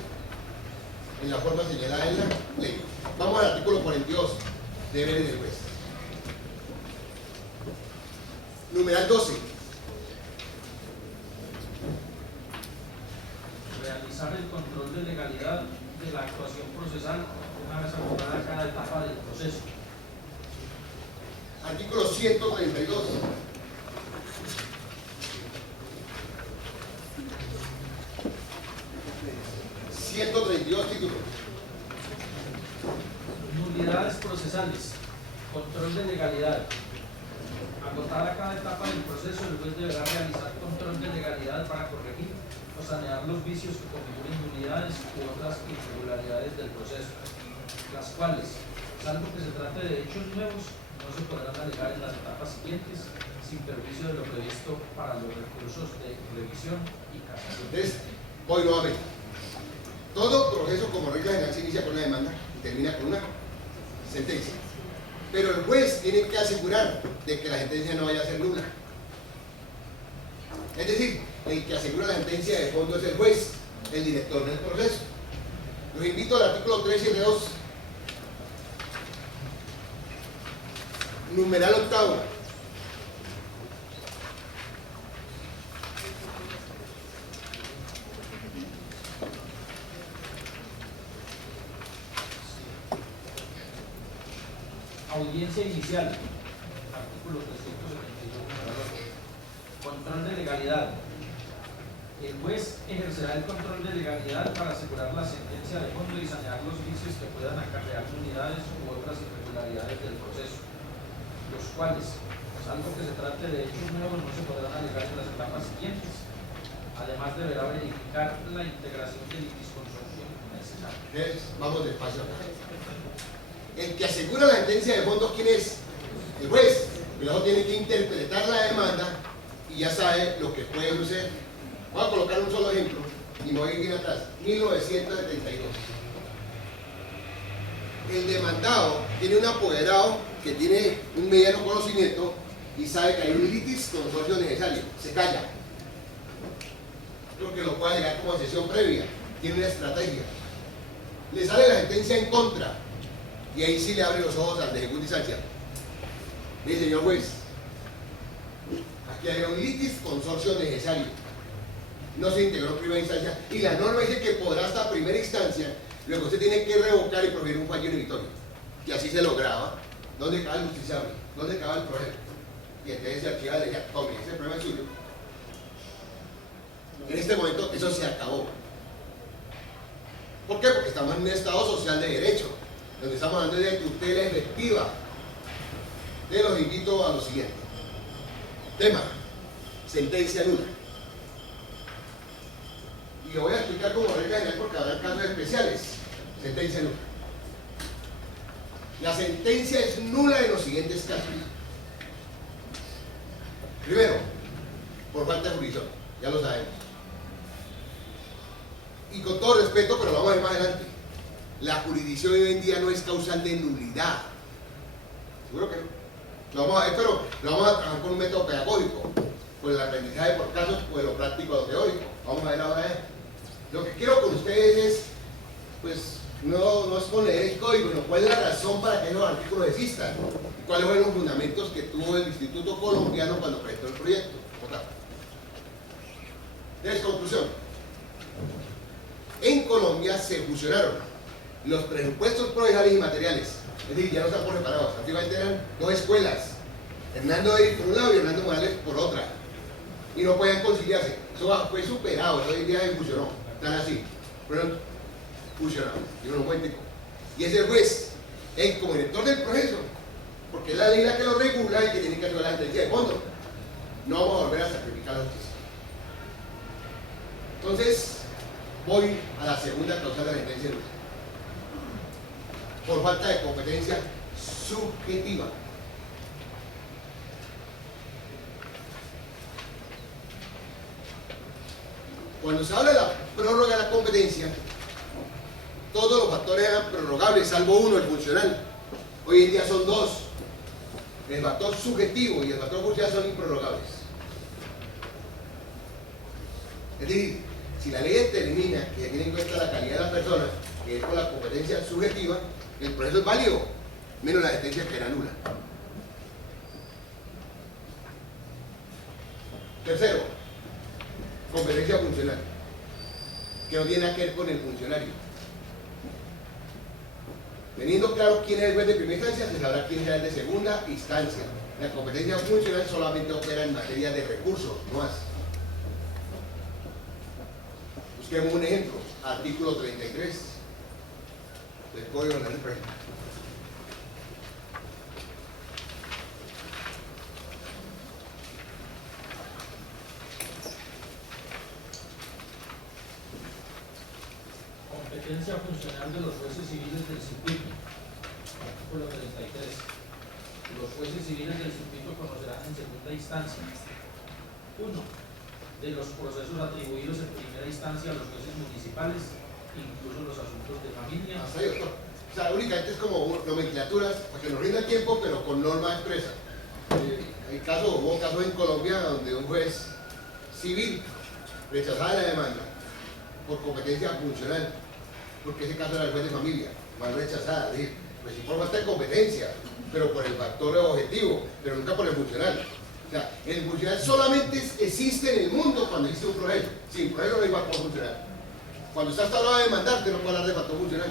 en la forma señalada en la ley. Vamos al artículo 42. Deberes del juez. Numeral 12. Realizar el control de legalidad de la actuación procesal una vez acordada cada etapa del proceso. Artículo 132. Título. Nulidades procesales. Control de legalidad. Agotada cada etapa del proceso, el juez deberá realizar control de legalidad para corregir o sanear los vicios que configuren nulidades u otras irregularidades del proceso, las cuales, salvo que se trate de hechos nuevos, no se podrán alegar en las etapas siguientes, sin perjuicio de lo previsto para los recursos de revisión y casación. Entonces, voy nuevamente. Todo proceso como regla general se inicia con una demanda y termina con una sentencia. Pero el juez tiene que asegurar de que la sentencia no vaya a ser nula. Es decir, el que asegura la sentencia de fondo es el juez, el director del proceso. Los invito al artículo 372. Numeral octavo. Audiencia inicial. Artículo 371. Control de legalidad. El juez ejercerá el control de legalidad para asegurar la sentencia de fondo y sanear los vicios que puedan acarrear nulidades u otras irregularidades del proceso, los cuales, salvo que se trate de hechos nuevos, no se podrán alegar en las etapas siguientes. Además, deberá verificar la integración del litisconsorcio necesaria. Vamos despacio acá. El que asegura la sentencia de fondo, ¿quién es? El juez. Luego tiene que interpretar la demanda y ya sabe lo que puede suceder. Voy a colocar un solo ejemplo y me voy a ir bien atrás. 1972. El demandado tiene un apoderado que tiene un mediano conocimiento y sabe que hay un litisconsorcio necesario. Se calla. Creo que lo puede alegar como sesión previa. Tiene una estrategia. le sale la sentencia en contra, y ahí sí le abre los ojos al de segunda instancia. Dice, señor juez, aquí hay un litis consorcio necesario, no se integró en primera instancia, y la norma dice que podrá hasta primera instancia, luego usted tiene que revocar y proferir un fallo inhibitorio, y así se lograba. ¿Dónde acaba el justiciable? ¿Dónde acaba el proceso? Y entonces se archiva la ley, tome, ese problema es suyo. En este momento eso se acabó. ¿Por qué? Porque estamos en un estado social de derecho, donde estamos hablando de tutela efectiva. Te los invito a lo siguiente. Tema, sentencia nula. Y lo voy a explicar como regla general porque habrá casos especiales. Sentencia nula. La sentencia es nula en los siguientes casos. Primero, por falta de jurisdicción, ya lo sabemos. Y con todo respeto, pero lo vamos a ver más adelante, la jurisdicción hoy en día no es causal de nulidad. Seguro que no. Lo vamos a ver, pero lo vamos a trabajar con un método pedagógico, por el aprendizaje por casos, por lo práctico a lo teórico. Vamos a ver ahora. Lo que quiero con ustedes es, pues, no es con leer el código, sino cuál es la razón para que los artículos existan y cuáles fueron los fundamentos que tuvo el Instituto Colombiano cuando presentó el proyecto. Entonces, conclusión. En Colombia se fusionaron los presupuestos provisionales y materiales, es decir, ya no están por separados. Antiguamente eran dos escuelas, Hernando Davis por un lado y Hernando Morales por otra, y no podían conciliarse. Eso fue superado, eso hoy en día se fusionó, están así, fueron fusionados, dieron un buen tiempo. Y es el juez, como director del proceso, porque es la ley la que lo regula y que tiene que hacer la sentencia de fondo. No vamos a volver a sacrificar la justicia. Entonces, voy a la segunda causa de la sentencia nula. Por falta de competencia subjetiva. Cuando se habla de la prórroga de la competencia, todos los factores eran prorrogables, salvo uno, el funcional. Hoy en día son dos. El factor subjetivo y el factor funcional son improrrogables. Es decir, si la ley determina que tiene en cuenta la calidad de la persona, que es con la competencia subjetiva, el proceso es válido, menos la sentencia que era nula. Tercero, competencia funcional, que no tiene nada que ver con el funcionario. Teniendo claro quién es el juez de primera instancia, se sabrá quién es el de segunda instancia. La competencia funcional solamente opera en materia de recursos, no más. Busquemos un ejemplo, artículo 33 del Código Nacional de Régimen. Competencia funcional de los jueces civiles del circuito. Artículo 33. Los jueces civiles del circuito conocerán en segunda instancia: 1. De los procesos atribuidos en primera instancia a los jueces municipales, incluso los asuntos de familia. Hasta ahí, doctor. O sea, únicamente es como nomenclaturas para que nos rinda tiempo, pero con norma expresa. Hubo casos en Colombia donde un juez civil rechazaba la demanda por competencia funcional, porque ese caso era el juez de familia, mal rechazada, ¿sí? Pues sí, por falta de competencia, pero por el factor objetivo, pero nunca por el funcional. O sea, el funcional solamente existe en el mundo cuando existe un proceso. Sin proceso no hay factor funcional. Cuando está hasta hablando de demandar, te no puede hablar de factor funcional.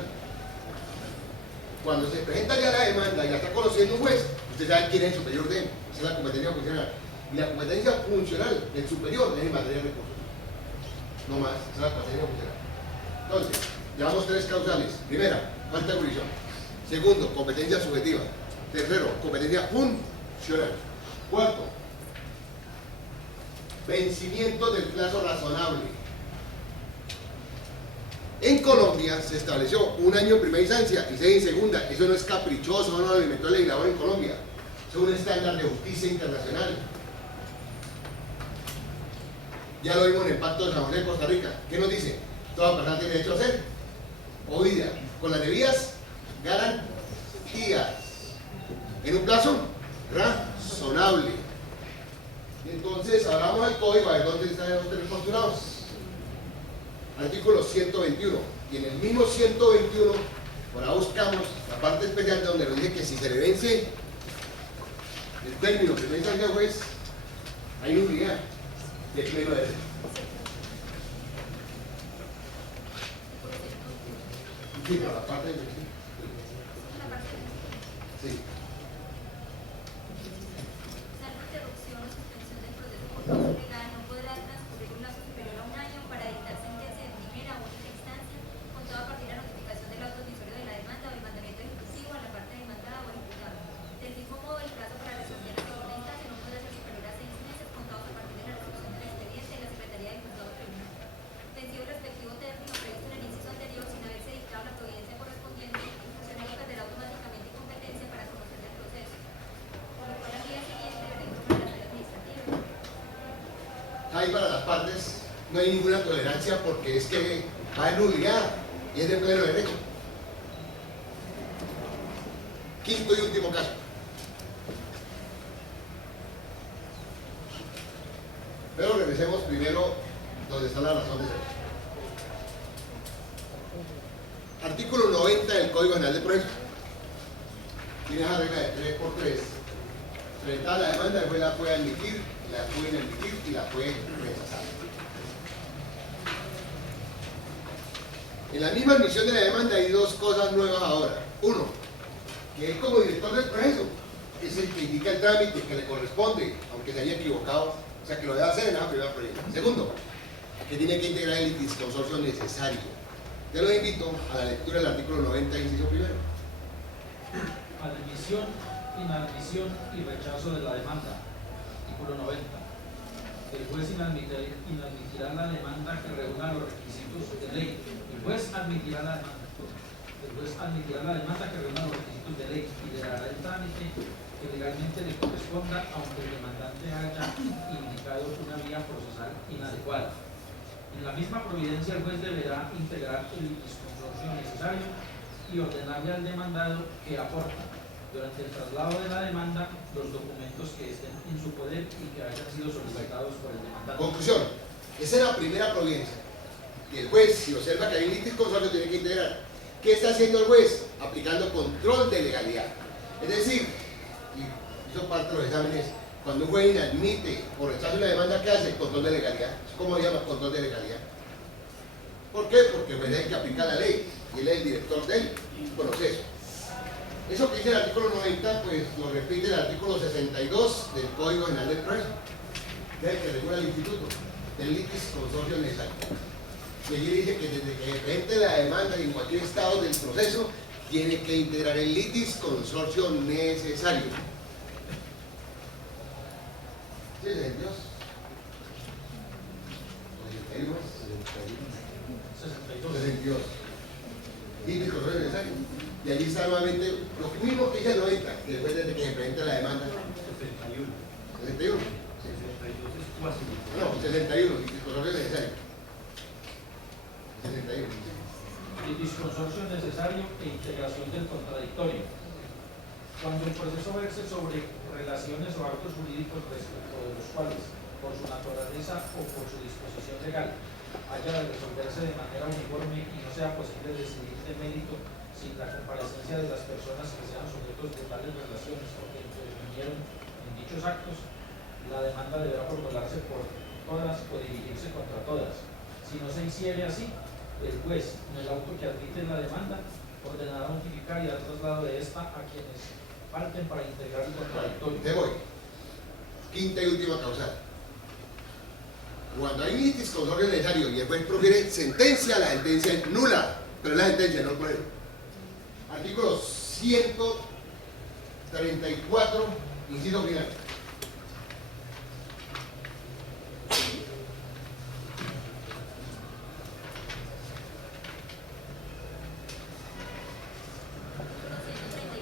Cuando se presenta ya la demanda y la está conociendo un juez, usted sabe quién es el superior de él. Esa es la competencia funcional. Y la competencia funcional del superior es en materia de recursos. No más, esa es la competencia funcional. Entonces, llevamos tres causales. Primera, falta de jurisdicción. Segundo, competencia subjetiva. Tercero, competencia funcional. Cuarto, vencimiento del plazo razonable. En Colombia se estableció 1 año en primera instancia y 6 en segunda. Eso no es caprichoso, no lo inventó el legislador en Colombia. Eso es un estándar de justicia internacional. Ya lo vimos en el Pacto de San José de Costa Rica. ¿Qué nos dice? Toda persona tiene derecho a ser oída con las debidas garantías en un plazo razonable. Entonces, hablamos del código, a ver dónde están los tres postulados. Artículo 121. Y en el mismo 121, ahora buscamos la parte especial donde nos dice que si se le vence el término que no instancia el juez, hay nulidad de pleno derecho. Sí, para la parte de sí. Salvo interrupción o suspensión del proceso por causa legal, no podrá transcurrir un lapso superior a un año para dictar sentencia de primera o única instancia, con toda a partir de la notificación del auto admisible de la demanda o el mandamiento ejecutivo a la parte demandada o al imputado. Del mismo modo, el plazo para resolver la segunda instancia no podrá ser superior a 6 meses, contados a partir de la resolución del expediente de la Secretaría del Juzgado Tribunal. Vencido el respectivo término previsto en el inciso anterior, sin haberse dictado la providencia correspondiente, el funcionario perderá automáticamente competencia para conocer del proceso, por lo cual al día siguiente deberá informar a la sala administrativa. Ahí para las partes no hay ninguna tolerancia porque es que va a nulidad y es de pleno derecho. Quinto y último caso. Pero regresemos primero donde está la razón de ser. Artículo 90 del Código General de Proceso. Tiene esa regla de 3×3. Frente a la demanda, el juez la puede admitir, la puede admitir y la puede rechazar. En la misma admisión de la demanda hay dos cosas nuevas ahora. Uno, que él como director del proceso es el que indica el trámite que le corresponde, aunque se haya equivocado, o sea que lo debe hacer en la primera proyecto. Segundo, que tiene que integrar el litisconsorcio necesario. Yo los invito a la lectura del artículo 90, inciso primero. Admisión, inadmisión y rechazo de la demanda. Artículo 90. El juez inadmitirá la demanda que reúna los requisitos de ley. El juez admitirá la demanda. El juez admitirá la demanda que reúna los requisitos de ley y le dará el trámite que legalmente le corresponda, aunque el demandante haya indicado una vía procesal inadecuada. En la misma providencia, el juez deberá integrar el litisconsorcio necesario y ordenarle al demandado que aporta durante el traslado de la demanda los documentos que estén en su poder y que hayan sido solicitados por el demandante. Conclusión, esa es la primera providencia. Y el juez, si observa que hay un litisconsorcio, tiene que integrar. ¿Qué está haciendo el juez? Aplicando control de legalidad. Es decir, y eso parte de los exámenes, cuando un juez inadmite o rechaza una demanda, ¿qué hace? Control de legalidad. ¿Cómo se llama? Control de legalidad. ¿Por qué? Porque el juez es el que aplica la ley y él es el director del proceso. Eso que dice el artículo 90, pues lo repite el artículo 62 del Código General del Proceso, del que regula el instituto, del litisconsorcio necesario. Y allí dice que desde que depende la demanda en cualquier estado del proceso, tiene que integrar el litisconsorcio necesario. ¿Sí es de Dios? 62. Litisconsorcio necesario. Y allí está nuevamente lo mismo que dice el 90, que después desde que se presenta la demanda. 61. 61. 62 es cuasi. No, 61, litisconsorcio necesario. 61. Litisconsorcio necesario e integración del contradictorio. Cuando el proceso verse sobre relaciones o actos jurídicos respecto de los cuales, por su naturaleza o por su disposición legal, haya de resolverse de manera uniforme y no sea posible decidir de mérito sin la comparecencia de las personas que sean sujetos de tales relaciones o que intervinieron en dichos actos, la demanda deberá formularse por todas o dirigirse contra todas. Si no se hiciere así, el juez, en el auto que admite la demanda, ordenará notificar y dar traslado de esta a quienes falten para integrar el contradictorio. Te voy. Quinta y última causal. Cuando hay litisconsorcio necesario y el juez profiere sentencia, la sentencia es nula, pero la sentencia no puede. Artículo 134, inciso final.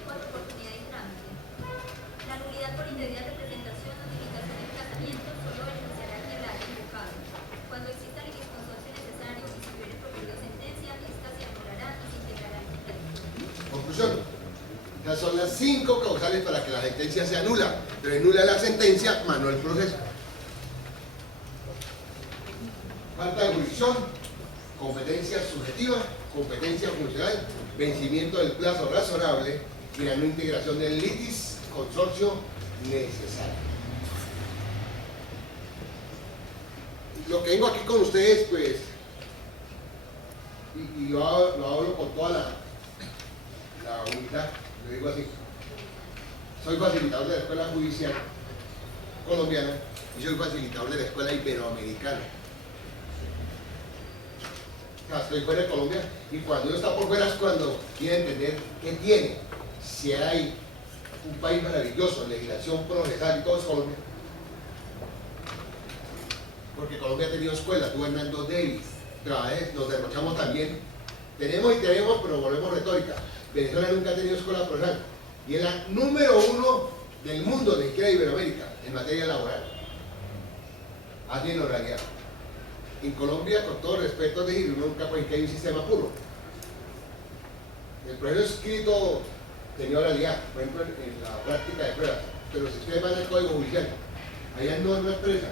Oportunidad y trámite. La nulidad por integridad de presentación, notificación y emplazamiento solo beneficiará a quien la haya invocado. Cuando exista litisconsorcio necesario y si hubiere proferido sentencia, esta se anulará y se integrará al contradictorio. Conclusión. Estas son las 5 causales para que la sentencia sea nula, pero es nula la sentencia, más no el proceso. Falta de jurisdicción, efectiva, competencia funcional, vencimiento del plazo razonable y la no integración del litis consorcio necesario. Lo que vengo aquí con ustedes, pues, y lo hablo con toda la unidad, lo digo así. Soy facilitador de la Escuela Judicial Colombiana y soy facilitador de la Escuela Iberoamericana. O sea, estoy fuera de Colombia y cuando uno está por fuera es cuando quiere entender qué tiene. Si hay un país maravilloso, legislación progresal y todo es Colombia. Porque Colombia ha tenido escuelas, tú Hernando Davis, trabajé, nos derrochamos también. Tenemos, pero volvemos retórica. Venezuela nunca ha tenido escuela progresal. Y es la número 1 del mundo, de izquierda Iberoamérica, en materia laboral. Así en la realidad. En Colombia, con todo respeto, es decir, uno nunca puede que hay un sistema puro. El proceso escrito tenía oralidad, por ejemplo, en la práctica de pruebas. Pero si ustedes van al Código Judicial, allá hay normas expresas.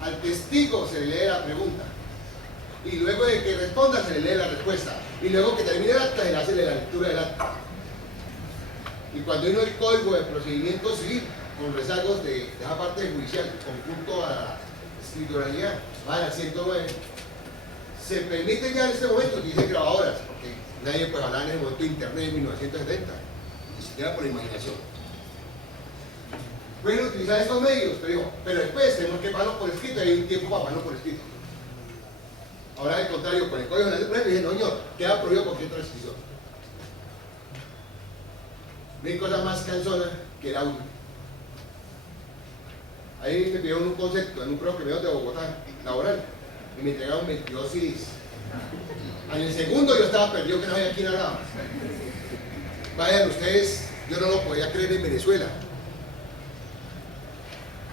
Al testigo se le lee la pregunta. Y luego de que responda se le lee la respuesta. Y luego que termine el acta se le hace la lectura del acta. Y cuando vino el Código de Procedimiento Civil, con rezagos de esa parte judicial, conjunto a la escrituralidad, van al 109, se permite ya en este momento, dice grabadoras, porque nadie puede hablar en el momento de Internet en 1970, ni siquiera por imaginación. Pueden utilizar estos medios, pero después tenemos que pagarlo por escrito, hay un tiempo para pagarlo por escrito. Ahora, al contrario, con el Código Nacional de Pruebas, dicen, no, señor, queda prohibido cualquier transcripción. No hay cosa más cansona que el audio. Ahí me pidieron un concepto en un programa que me dio de Bogotá, laboral, y me entregaron 22 CDs. En el segundo yo estaba perdido, que no había quien hablaba. Vayan ustedes, yo no lo podía creer en Venezuela,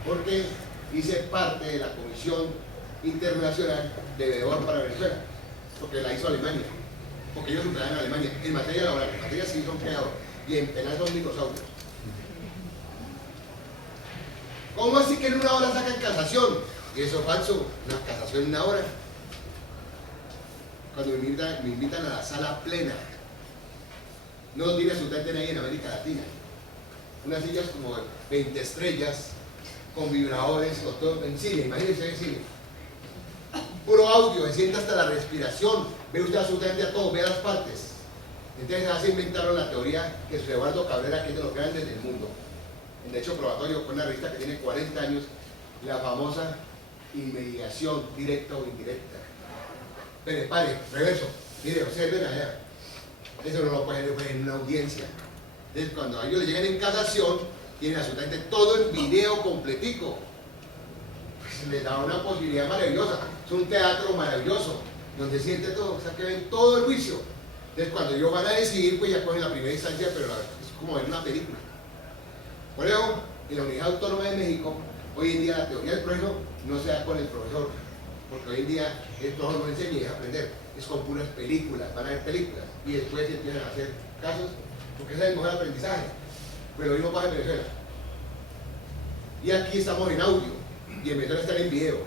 porque hice parte de la Comisión Internacional de Veedor para Venezuela, porque la hizo Alemania, porque ellos traen en Alemania, en materia laboral, en materia civil son creadores, y en penal son dinosaurios. ¿Cómo así que en una hora sacan casación? Y eso es falso, una casación en una hora. Cuando me invitan a la sala plena, no tiene absolutamente nadie en América Latina. Unas sillas como 20 estrellas, con vibradores, con todo, en cine, imagínense en cine. Puro audio, se siente hasta la respiración, ve usted absolutamente a todo, ve a las partes. Entonces ya se inventaron la teoría que es Eduardo Cabrera, que es de los grandes del mundo, en hecho probatorio, con una revista que tiene 40 años, la famosa inmediación directa o indirecta. Pero pare, reverso, mire, observen allá. Eso no lo pueden ver en una audiencia. Entonces cuando a ellos le llegan en casación, tienen absolutamente todo el video completico. Pues les da una posibilidad maravillosa. Es un teatro maravilloso, donde siente todo, o sea que ven todo el juicio. Entonces cuando ellos van a decidir, pues ya cogen la primera instancia, pero es como ver una película. Por eso, en la Unidad Autónoma de México, hoy en día la teoría del proceso no se da con el profesor, porque hoy en día el profesor no enseña y deja aprender, es con puras películas, van a ver películas, y después se empiezan a hacer casos, porque ese es el mejor aprendizaje. Pero lo mismo pasa en Venezuela. Y aquí estamos en audio, y en Venezuela están en video.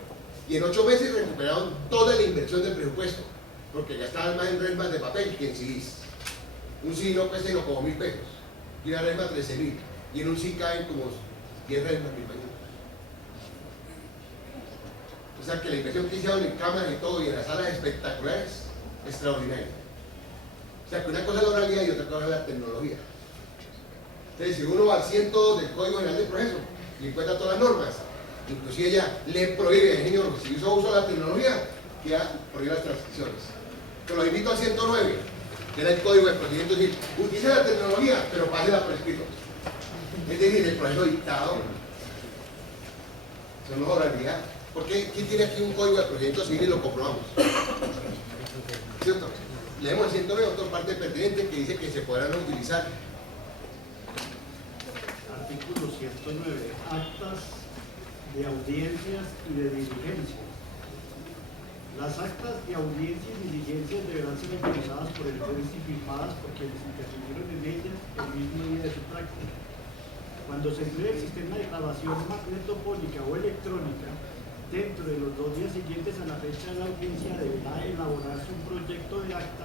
Y en 8 meses recuperaron toda la inversión del presupuesto, porque gastaban más en resmas de papel que en CDs. Un CD no cuesta como 1.000 pesos, y una resma 13.000, y en un CD caen como 10 resmas, me imagino. O sea que la inversión que hicieron en cámaras y todo, y en las salas espectaculares, extraordinaria. O sea que una cosa es la oralidad y otra cosa es la tecnología. Entonces, si uno va al 102 del Código General del Proceso y encuentra todas las normas, inclusive ella le prohíbe, señor, si hizo uso de la tecnología, queda prohíbe las transcripciones. Pero lo invito al 109, que era el Código de Procedimiento, es decir, utilice la tecnología, pero pásela por escrito. Es decir, el proceso dictado, eso no es oralidad. Porque ¿quién tiene aquí un Código de Procedimiento Civil y lo comprobamos? ¿Cierto? Leemos el 109, otra parte pertinente que dice que se podrán utilizar. Artículo 109. Actas de audiencias y de diligencias. Las actas de audiencias y diligencias deberán ser autorizadas por el juez y firmadas por quienes intervinieron en ellas el mismo día de su práctica. Cuando se emplee el sistema de grabación magnetofónica o electrónica, dentro de los 2 días siguientes a la fecha de la audiencia deberá elaborarse un proyecto de acta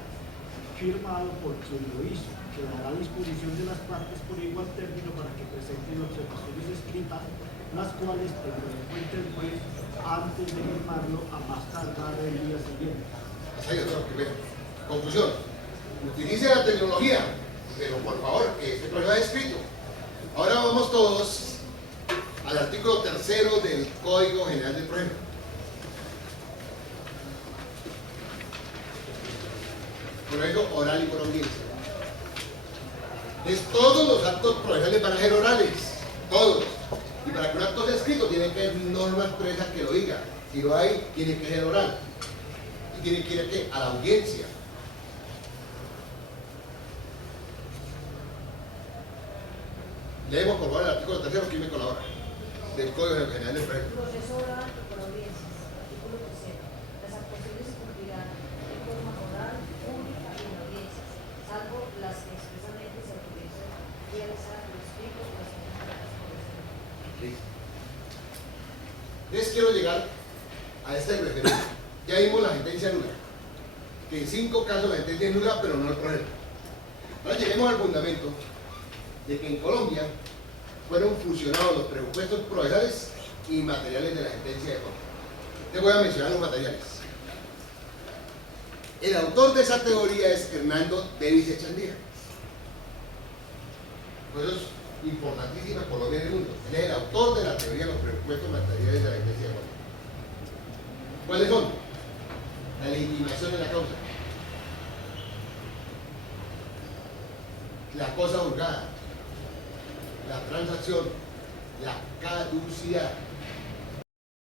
firmado por quien lo hizo, que dará a disposición de las partes por igual término para que presenten observaciones escritas, las cuales tendrá en cuenta el juez antes de firmarlo a más tardar el día siguiente. Ahí está lo primero. Conclusión. Utilice la tecnología, pero por favor, que este problema es escrito. Ahora vamos todos al artículo 3 del Código General del Proceso. Proceso oral y por audiencia. Todos los actos procesales van a ser orales, todos. Y para que un acto sea escrito tiene que haber norma expresa que lo diga. Si lo hay, tiene que ser oral. Y tiene que ir ¿a qué? A la audiencia. Leemos por favor el artículo 3, que me colabora, del Código General del Proceso. Proceso oral y por audiencias. Artículo 3. Las actuaciones se cumplirán de forma oral, pública y en audiencias, salvo las que expresamente se autorizan realizar por escrito o las convocadas por escrito. Les quiero llegar a este referente. Ya vimos la sentencia nula, que en 5 casos la sentencia es nula, pero no el proceso. Ahora lleguemos al fundamento de que en Colombia fueron fusionados los presupuestos procesales y materiales de la sentencia de Colombia. Te voy a mencionar los materiales. El autor de esa teoría es Hernando Davis Echandía. Por eso es importantísima Colombia en el mundo. Él es el autor de la teoría de los presupuestos materiales de la sentencia de Colombia. ¿Cuáles son? La legitimación de la causa, la cosa juzgada, la transacción, la caducidad,